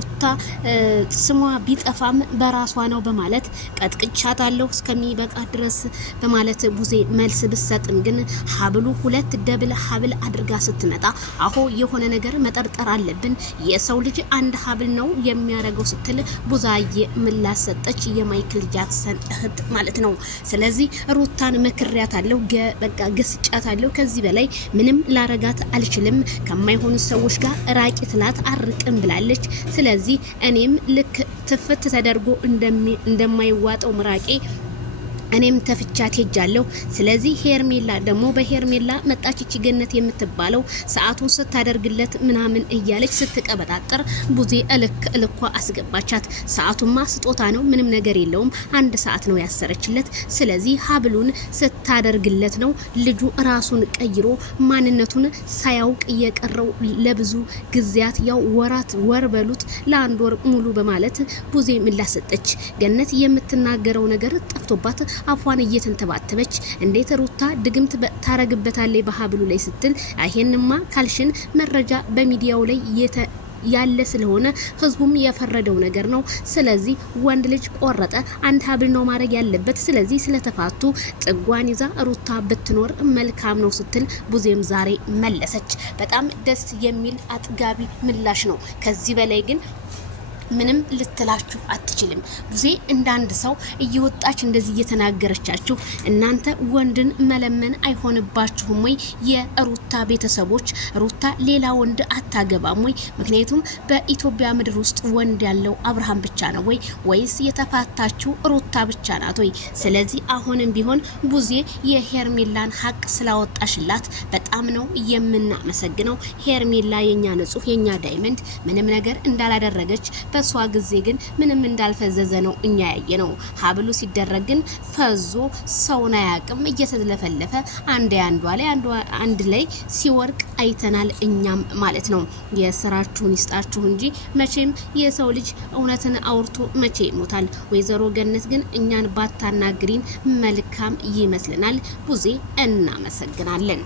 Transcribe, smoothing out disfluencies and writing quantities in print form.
ሩታ ስሟ ቢጠፋም በራሷ ነው በማለት ቀጥቅቻታለሁ እስከሚበቃ ድረስ በማለት ቡዜ መልስ ብሰጥም ግን ሀብሉ ሁለት ደብል ሀብል አድርጋ ስትመጣ አሆ የሆነ ነገር መጠርጠር አለብን፣ የሰው ልጅ አንድ ሀብል ነው የሚያደርገው ስትል ቡዛዬ ምላሽ ሰጠች። የማይክል ጃክሰን እህት ማለት ነው። ስለዚህ ሩታን መክሪያታለሁ፣ በቃ ገስጫታለሁ። ከዚህ በላይ ምንም ላረጋት አልችልም፣ ከማይሆኑ ሰዎች ጋር ራቂ ትላት አርቅም ብላለች። ስለዚህ እኔም ልክ ትፍት ተደርጎ እንደማይዋጠው ምራቄ እኔም ተፍቻት ሄጃለሁ። ስለዚህ ሄርሜላ ደግሞ በሄርሜላ መጣች እቺ ገነት የምትባለው ሰዓቱን ስታደርግለት ምናምን እያለች ስትቀበጣጠር ቡዜ እልኳ አስገባቻት። ሰዓቱማ ስጦታ ነው፣ ምንም ነገር የለውም፣ 1 ሰዓት ነው ያሰረችለት። ስለዚህ ሀብሉን ስታደርግለት ነው ልጁ ራሱን ቀይሮ ማንነቱን ሳያውቅ የቀረው ለብዙ ጊዜያት ያው ወር በሉት ለ1 ወር ሙሉ በማለት ቡዜ ምላሽ ሰጠች። ገነት የምትናገረው ነገር ጠፍቶባት አፏን እየተንተባተበች እንዴት ሩታ ድግምት ታረግበታለች በሀብሉ ላይ ስትል ይሄንማ ካልሽን መረጃ በሚዲያው ላይ ያለ ስለሆነ ህዝቡም የፈረደው ነገር ነው። ስለዚህ ወንድ ልጅ ቆረጠ 1 ሀብል ነው ማድረግ ያለበት። ስለዚህ ስለተፋቱ ጥጓን ይዛ ሩታ ብትኖር መልካም ነው ስትል ቡዜም ዛሬ መለሰች። በጣም ደስ የሚል አጥጋቢ ምላሽ ነው። ከዚህ በላይ ግን ምንም ልትላችሁ አትችልም። ቡዜ እንዳንድ ሰው እየወጣች እንደዚህ እየተናገረቻችሁ እናንተ ወንድን መለመን አይሆንባችሁም ወይ? የሩታ ቤተሰቦች ሩታ ሌላ ወንድ አታገባም ወይ? ምክንያቱም በኢትዮጵያ ምድር ውስጥ ወንድ ያለው አብርሃም ብቻ ነው ወይ? ወይስ የተፋታችሁ ሩታ ብቻ ናት ወይ? ስለዚህ አሁንም ቢሆን ቡዜ የሄርሜላን ሀቅ ስላወጣሽላት በጣም ነው የምናመሰግነው። ሄርሜላ የኛ ንጹህ የኛ ዳይመንድ ምንም ነገር እንዳላደረገች በሷ ጊዜ ግን ምንም እንዳልፈዘዘ ነው እኛ ያየ ነው። ሀብሉ ሲደረግ ግን ፈዞ ሰውን አያቅም እየተለፈለፈ አንድ ላይ ሲወርቅ አይተናል እኛም ማለት ነው። የስራችሁን ይስጣችሁ እንጂ መቼም የሰው ልጅ እውነትን አውርቶ መቼ ይሞታል። ወይዘሮ ገነት ግን እኛን ባታናግሪን መልካም ይመስልናል። ቡዜ እናመሰግናለን።